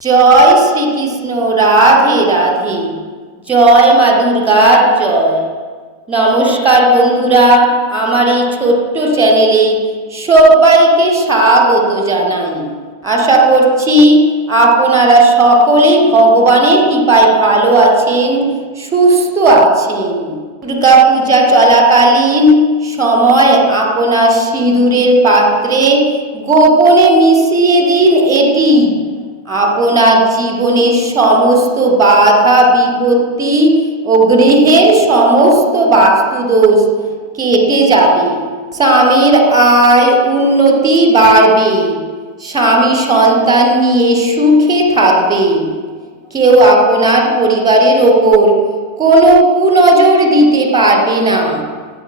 জয় শ্রীকৃষ্ণ, রাধে রাধে। জয় মা দুর্গার জয়। নমস্কার বন্ধুরা, আমার এই ছোট্ট চ্যানেলে সবাইকে স্বাগত জানাই। আশা করছি আপনারা সকলে ভগবানের কৃপায় ভালো আছেন, সুস্থ আছেন। দুর্গা পূজা চলাকালীন সময় আপনার সিঁদুরের পাত্রে গোপনে মিশিয়ে জীবনের সমস্ত বাধা, বিপত্তি ও গৃহের সমস্ত বাস্তুদোষ কেটে যাবে। স্বামীর আয় উন্নতি বাড়বে। স্বামী সন্তান নিয়ে সুখে থাকবে। কেউ আপনার পরিবারের ওপর কোনো কুনজর দিতে পারবে না।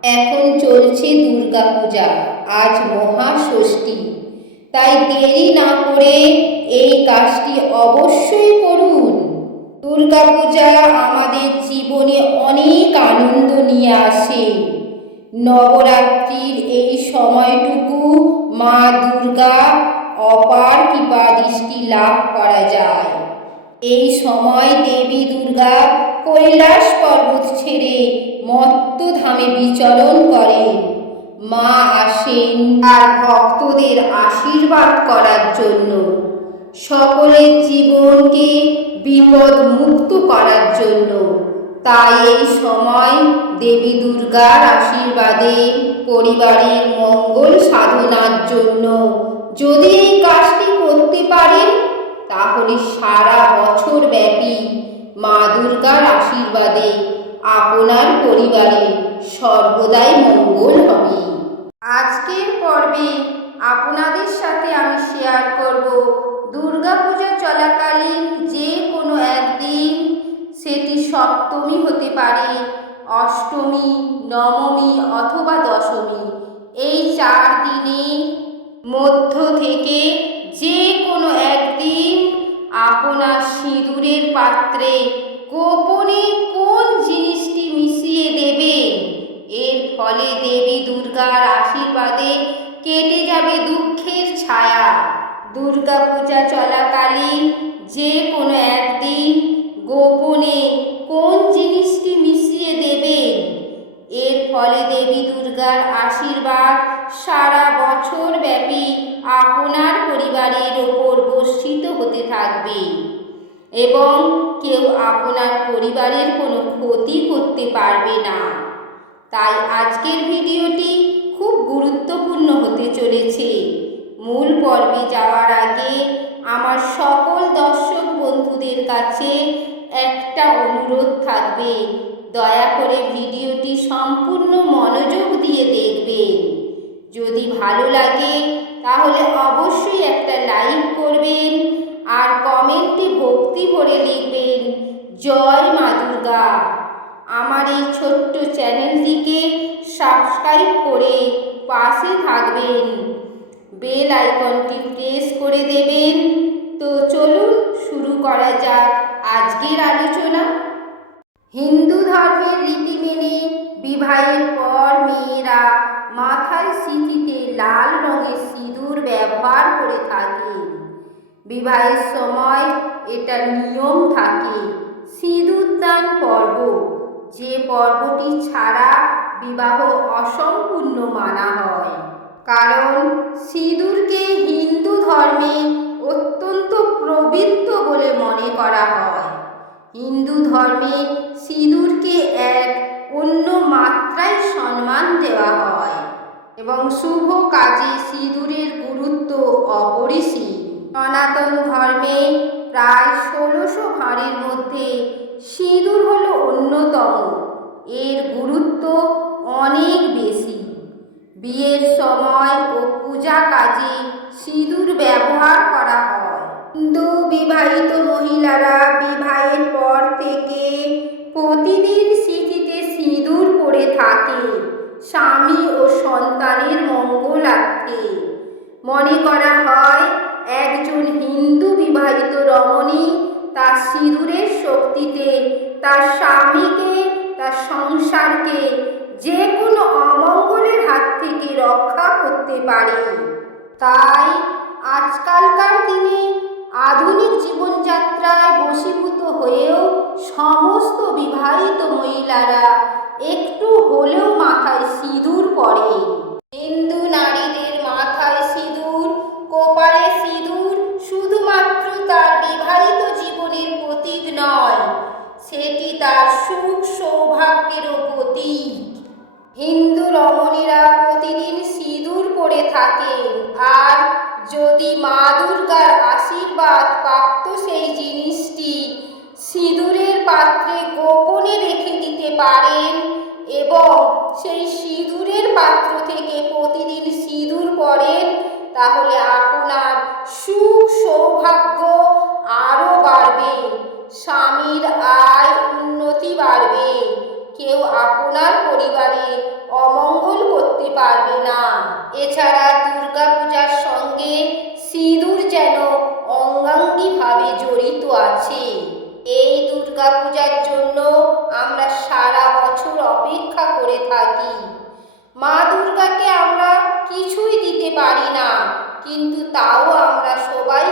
এখন চলছে দুর্গাপূজা, আজ মহাষষ্ঠী। তাই দেরি না করে এই কাজটি অবশ্যই করুন। দুর্গাপূজা আমাদের জীবনে অনেক আনন্দ নিয়ে আসে। নবরাত্রির এই সময়টুকু মা দুর্গা অপার কৃপা দৃষ্টি লাভ করা যায়। এই সময় দেবী দুর্গা কৈলাস পর্বত ছেড়ে মত্তধামে বিচরণ করেন। মা আসেন আর ভক্তদের আশীর্বাদ করার জন্য। সকলের জীবনকে বিপদ মুক্ত করার জন্য। তাই এই সময় দেবী দুর্গার আশীর্বাদে পরিবারের মঙ্গল সাধনার জন্য যদি এই কাজটি করতে পারেন, তাহলে সারা বছর ব্যাপী মা দুর্গার আশীর্বাদে আপনার পরিবারে সর্বদাই মঙ্গল হবে। আজকের পর্বে আপনাদের সাথে আমি শেয়ার করব দুর্গাপূজা চলাকালীন যে কোনো একদিন, সেটি সপ্তমী হতে পারে, অষ্টমী, নবমী অথবা দশমী। এই চার দিনের মধ্য থেকে যে কোনো একদিন আপনার সিঁদুরের পাত্রে গোপনে কোন জিনিসটি মিশিয়ে দেবেন এর ফলে দেবী দুর্গার আশীর্বাদে কেটে যাবে দুঃখের ছায়া। দুর্গা পূজা চলাকালীন যে কোনো একদিন গোপনে কোন জিনিসটি মিশিয়ে দেবেন এর ফলে দেবী দুর্গার আশীর্বাদ সারা বছর ব্যাপী আপনার পরিবারের ওপর বর্ষিত হতে থাকবে। এবং কেউ আপনার পরিবারের কোনো ক্ষতি করতে পারবে না। তাই আজকের ভিডিওটি খুব গুরুত্বপূর্ণ হতে চলেছে। মূল পর্বে যাওয়ার আগে আমার সকল দর্শক বন্ধুদের কাছে একটা অনুরোধ থাকবে। দয়া করে ভিডিওটি সম্পূর্ণ মনোযোগ দিয়ে দেখবেন। যদি ভালো লাগে, তাহলে অবশ্যই একটা লাইক করবেন আর কমেন্টে ভক্তি ভরে লিখবেন, জয় আমার এই ছোট্ট চ্যানেলটিকে সাবস্ক্রাইব করে পাশে থাকবেন। বেল আইকনটি প্রেস করে দেবেন। তো চলুন শুরু করা যাক আজকের আলোচনা। হিন্দু ধর্মের রীতি মেনে বিবাহের পর মেয়েরা মাথায় স্মৃতিতে লাল রঙের সিঁদুর ব্যবহার করে থাকে। বিবাহের সময় এটা নিয়ম থাকে সিঁদুর দান পর্ব। যে পর্বটি ছাড়া বিবাহ অসম্পূর্ণ মানা হয়। কারণ সিঁদুরকে হিন্দু ধর্মে অত্যন্ত প্রবৃত্ত বলে মনে করা হয়। হিন্দু ধর্মে সিঁদুরকে এক অন্য মাত্রায় সম্মান দেওয়া হয় এবং শুভ কাজে সিঁদুরের গুরুত্ব অপরিসীম। সনাতন ধর্মে প্রায় ষোলোশো ভাঁড়ের মধ্যে সিঁদুর হল অন্যতম। এর গুরুত্ব অনেক বেশি। বিয়ের সময় ও পূজা কাজে সিঁদুর ব্যবহার করা হয়। হিন্দু বিবাহিত মহিলারা বিবাহের পর থেকে প্রতিদিন স্মৃতিতে সিঁদুর পরে থাকে। স্বামী ও সন্তানের মঙ্গলার্থে। মনে করা হয়, একজন হিন্দু বিবাহিত রমণী তার সিঁদুরের শক্তিতে, তার স্বামীকে, তার সংসারকে যে কোনো অমঙ্গলের হাত থেকে রক্ষা করতে পারে। তাই আজকালকার দিনে আধুনিক জীবনযাত্রায় বশীভূত হয়েও সমস্ত বিবাহিত মহিলারা একটু হলেও মাথায় সিঁদুর পরে হিন্দু রমণীরা প্রতিদিন সিঁদুর পরে থাকেন। আর যদি মা দুর্গার আশীর্বাদ প্রাপ্ত সেই জিনিসটি সিঁদুরের পাত্রে গোপনে রেখে দিতে পারেন এবং সেই সিঁদুরের পাত্র থেকে প্রতিদিন সিঁদুর পরেন তাহলে আপনার সুখ সৌভাগ্য আরও বাড়বে, স্বামীর আয় উন্নতি বাড়বে। কেউ আপনার পরিবারে অমঙ্গল করতে পারবে না। এছাড়া দুর্গাপূজার সঙ্গে সিঁদুর যেন অঙ্গাঙ্গিভাবে জড়িত আছে। এই দুর্গাপূজার জন্য আমরা সারা বছর অপেক্ষা করে থাকি। মা দুর্গাকে আমরা কিছুই দিতে পারি না, কিন্তু তাও আমরা সবাই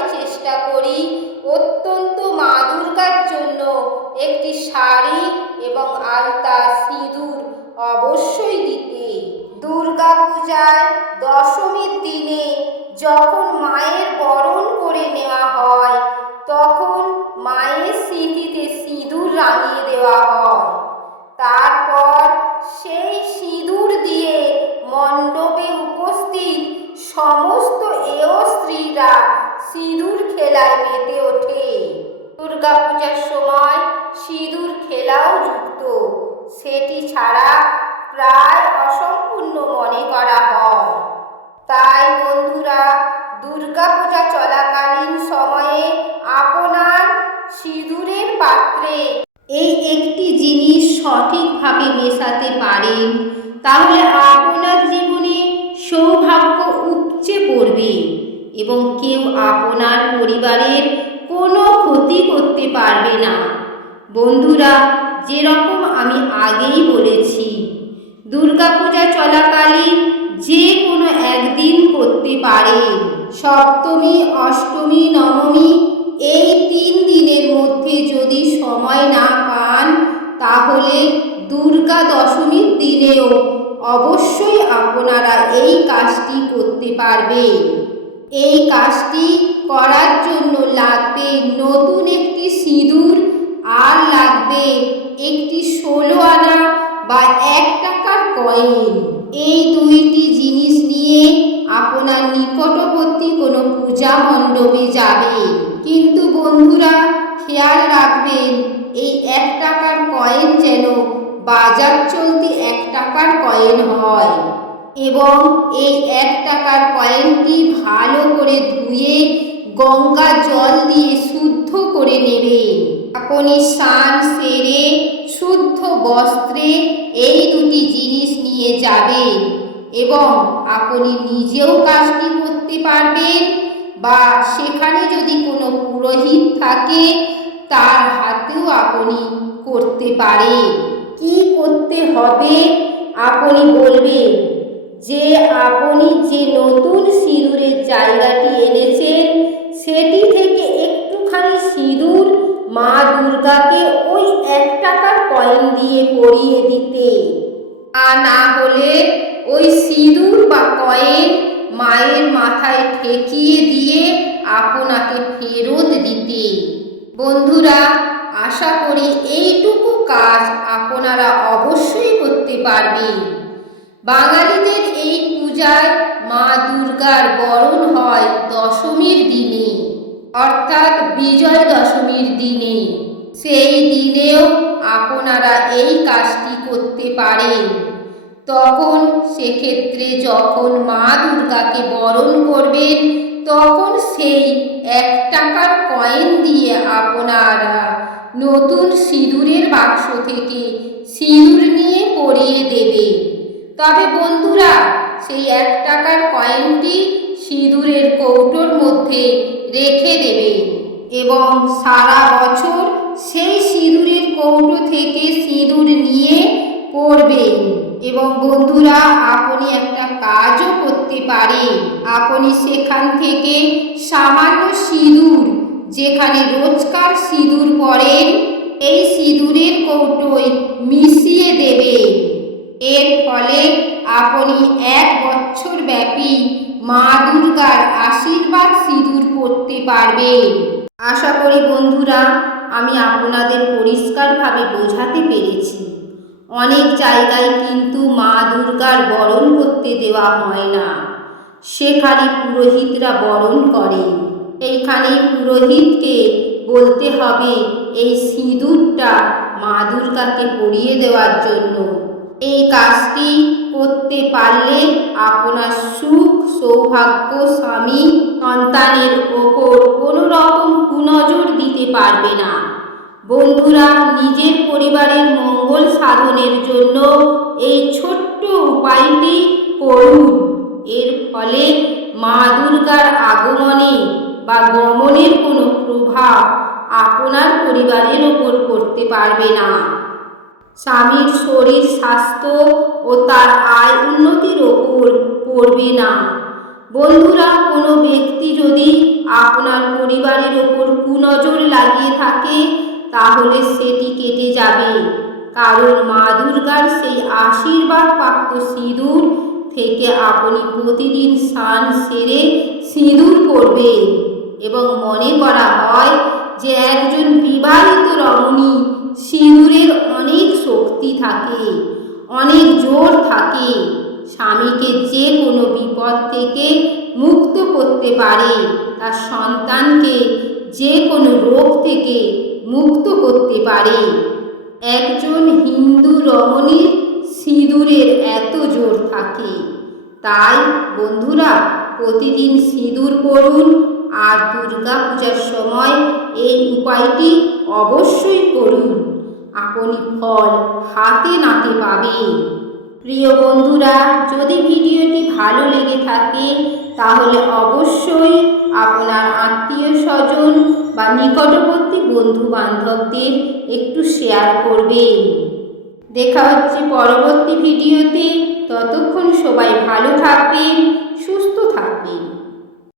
সমস্ত এও স্ত্রীরা সিঁদুর খেলায় মেতে ওঠে। দুর্গাপূজার সময় সিঁদুর খেলাও যুক্ত। সেটি ছাড়া প্রায় অসম্পূর্ণ মনে করা হয়। তাই বন্ধুরা, দুর্গাপূজা চলাকালীন সময়ে আপনার সিঁদুরের পাত্রে এই একটি জিনিস সঠিকভাবে মেশাতে পারেন, তাহলে আপনার এবং কেউ আপনার পরিবারের কোনো ক্ষতি করতে পারবে না। বন্ধুরা, যেরকম আমি আগেই বলেছি, দুর্গাপূজা চলাকালীন যে কোনো একদিন করতে পারে। সপ্তমী, অষ্টমী, নবমী এই তিন দিনের মধ্যে যদি সময় না পান, তাহলে দুর্গা দশমীর দিনেও অবশ্যই আপনারা এই কাজটি করতে পারবেন। এই কাজটি করার জন্য লাগবে নতুন একটি সিঁদুর, আর লাগবে একটি ষোলো আনা বা এক টাকার কয়েন। এই দুইটি জিনিস নিয়ে আপনার নিকটবর্তী কোনো পূজা মণ্ডপে যাবে। কিন্তু বন্ধুরা, খেয়াল রাখবেন, এই এক টাকার কয়েন যেন বাজার চলতি এক টাকার কয়েন হয়। এবং এই এক টাকার করে ধুয়ে গঙ্গা জল দিয়ে শুদ্ধ করে নেবে। আপনি স্নান সেরে শুদ্ধ বস্ত্রে এই দুটি জিনিস নিয়ে যাবে এবং আপনি নিজেও কাজটি করতে পারবেন বা সেখানে যদি কোনো পুরোহিত থাকে, তার হাতেও আপনি করতে পারে কি করতে হবে? আপনি বলবেন যে আপনি যে নতুন সিঁদুরের জায়গাটি এনেছেন, সেটি থেকে একটুখানি সিঁদুর মা দুর্গাকে ওই এক টাকার কয়েন দিয়ে পরিয়ে দিতে। আর না হলে ওই সিঁদুর বা কয়েন মায়ের মাথায় ঠেকিয়ে দিয়ে আপনাকে ফেরত দিতে। বন্ধুরা, আশা করি এইটুকু কাজ আপনারা অবশ্যই করতে পারবেন। বাঙালিদের এই পূজায় মা দুর্গার বরণ হয় দশমীর দিনে, অর্থাৎ বিজয় দশমীর দিনে। সেই দিনেও আপনারা এই কাজটি করতে পারেন। তখন সেক্ষেত্রে যখন মা দুর্গাকে বরণ করবেন, তখন সেই এক টাকার কয়েন দিয়ে আপনারা নতুন সিঁদুরের বাক্স থেকে সিঁদুর নিয়ে পরিয়ে দেবে তবে বন্ধুরা, সেই এক টাকার কয়েনটি সিঁদুরের কৌটোর মধ্যে রেখে দেবে এবং সারা বছর সেই সিঁদুরের কৌটো থেকে সিঁদুর নিয়ে পড়বেন এবং বন্ধুরা, আপনি একটা কাজও করতে পারেন। আপনি সেখান থেকে সামান্য সিঁদুর, যেখানে রোজকার সিঁদুর পরেন এই সিঁদুরের কৌটোয় মিশিয়ে দেবেন। এর ফলে আপনি এক বছর ব্যাপী মা দুর্গার আশীর্বাদ সিঁদুর পড়তে পারবেন। আশা করি বন্ধুরা, আমি আপনাদের পরিষ্কারভাবে বোঝাতে পেরেছি। অনেক জায়গায় কিন্তু মা দুর্গার বরণ করতে দেওয়া হয় না। সেখানে পুরোহিতরা বরণ করে। এইখানে পুরোহিতকে বলতে হবে, এই সিঁদুরটা মা দুর্গাকে পরিয়ে দেওয়ার জন্য। এই কাজটি করতে পারলে আপনার সুখ, সৌভাগ্য স্বামী সন্তানের ওপর কোনো রকম কুনজর দিতে পারবে না। বন্ধুরা, নিজের পরিবারের মঙ্গল সাধনের জন্য এই ছোট্ট উপায়টি করুন। এর ফলে মা দুর্গার আগমনে বা গমনের কোনো প্রভাব আপনার পরিবারের ওপর পড়তে পারবে না। স্বামীর শরীর, স্বাস্থ্য ও তার আয় উন্নতির ওপর পড়বে না। বন্ধুরা, কোনো ব্যক্তি যদি আপনার পরিবারের ওপর কুনজর লাগিয়ে থাকে, তাহলে সেটি কেটে যাবে। কারণ মা দুর্গার সেই আশীর্বাদ প্রাপ্ত সিঁদুর থেকে আপনি প্রতিদিন স্নান সেরে সিঁদুর পরবেন এবং মনে করা হয় যে একজন বিবাহিত রমণী সিঁদুরের অনেক শক্তি থাকে, অনেক জোর থাকে। স্বামীকে যে কোনো বিপদ থেকে মুক্ত করতে পারে, তার সন্তানকে যে কোনো রোগ থেকে মুক্ত করতে পারে। একজন হিন্দু রমণীর সিঁদুরের এত জোর থাকে। তাই বন্ধুরা, প্রতিদিন সিঁদুর পরুন আর দুর্গা পূজার সময় এই উপায়টি অবশ্যই করুন। আপনি ফল হাতে নাতে পাবেন। প্রিয় বন্ধুরা, যদি ভিডিওটি ভালো লেগে থাকে, তাহলে অবশ্যই আপনার আত্মীয় স্বজন বা নিকটবর্তী বন্ধু বান্ধবদের একটু শেয়ার করবেন। দেখা হচ্ছে পরবর্তী ভিডিওতে। ততক্ষণ সবাই ভালো থাকবেন, সুস্থ থাকবেন।